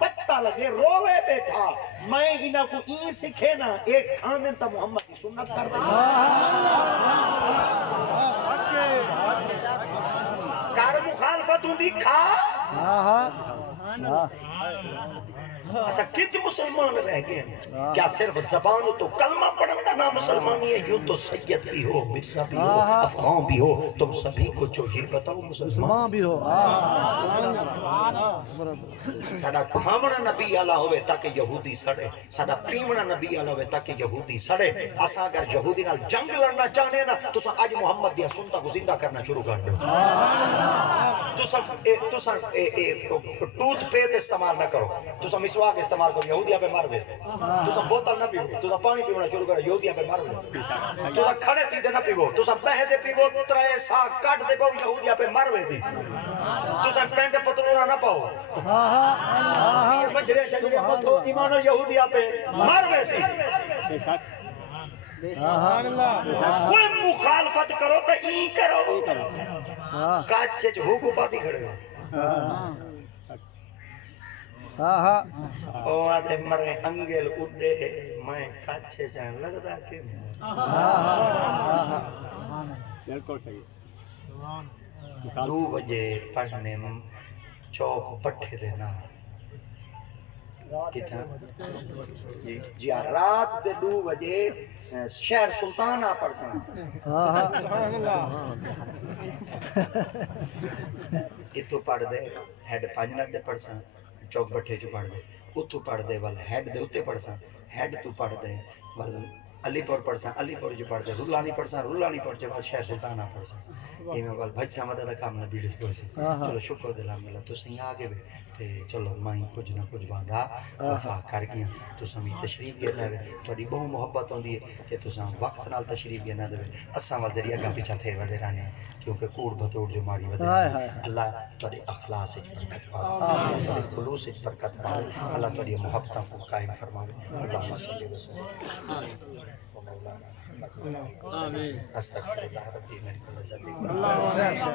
پتہ لگے روے بیٹھا میں انہاں کو این سکھے نا ایک کھاندن تا محمد کی سنت کردا کار مخالفت ہوندی کھا ایسا کچھ مسلمان رہ گئے ہیں کیا صرف زبان تو کلمہ پڑھن کا نام مسلمانی ہے؟ یوں تو سید بھی ہو، مرزا بھی ہو، افغان بھی ہو، تم سبھی کو جو یہ بتاؤ مسلمان ماں بھی ہو ساڈا کھاونا نبی آلا ہوئے تاکہ یہودی سڑے، ساڈا پیونا نبی آلا ہوئے تاکہ یہودی سڑے۔ اسا اگر یہودی نال جنگ لڑنا چاہنے نا تو سا آج محمد دیا سنتا کو زندہ کرنا شروع کر دو۔ تو سا ٹوتھ پیسٹ استعمال نہ کرو، تو سا مسواک استعمال کرو، یہودیاں پہ مار بیتے۔ تو سا بوتل نہ پیو، تو سا پانی پیونا شروع کرو، یہودیاں پہ مار بیتے۔ تو سا کھڑے تھی دے نہ پیو، تو سا بہے دے پیو، ترے سا کٹ دے پاؤ، یہودیاں پہ مار بیتے۔ تو سا پینٹ پتلونا نہ پاؤ، یہ مجرے شجرے پتلو ایمانو یہودیاں پہ مار بیتے۔ کوئی مخالفت کرو تو ای کرو، کاچے چھو کو پاتی کھڑے ہو۔ او آدھے مرے انگل اڈے میں کاچے جان لڑدا کے بالکل صحیح 2 بجے پڑھنے چوک پٹھے دینا کتنا جی رات دے 2 بجے شہر سلطان آ پڑھ سان اتو پڑھ دے ہیڈ 5 دے پڑھ سان چوک بٹھے جو پڑھ دے اتو پڑھ دے ول ہیڈ دے اتے پڑھ سان ہیڈ تو پڑھ دے ول علی پور پڑھ سان علی پور جو پڑھ دے رولانی پڑھ سان رولانی پڑھ دے ول شہر سلطان آ پڑھ سان یہ میں ول بھج سامدہ دا کام نہ بیڑس پڑھ سی چلو شکر دلہ ملا تو سہی آگے بھی تے چلو مائیں کچھ نہ کچھ وعدہ وفا کر گیا تو سمی تشریف گینا ہے تھوڑی بہت محبت ہوندی ہے تے تو سام وقت نال تشریف گینا دے اساں ول ذریعہ گا پیچھے تھے ودے رانے کیونکہ کوڑ بھتوڑ جو ماری ودے اللہ تھوڑی اخلاص وچ برکت پاوے تھوڑی خلوص وچ برکت پاوے اللہ تھوڑی محبتاں کو قائم فرماوے اللہم صلی وسلم آمین استغفر اللہ ربی من کل ذنب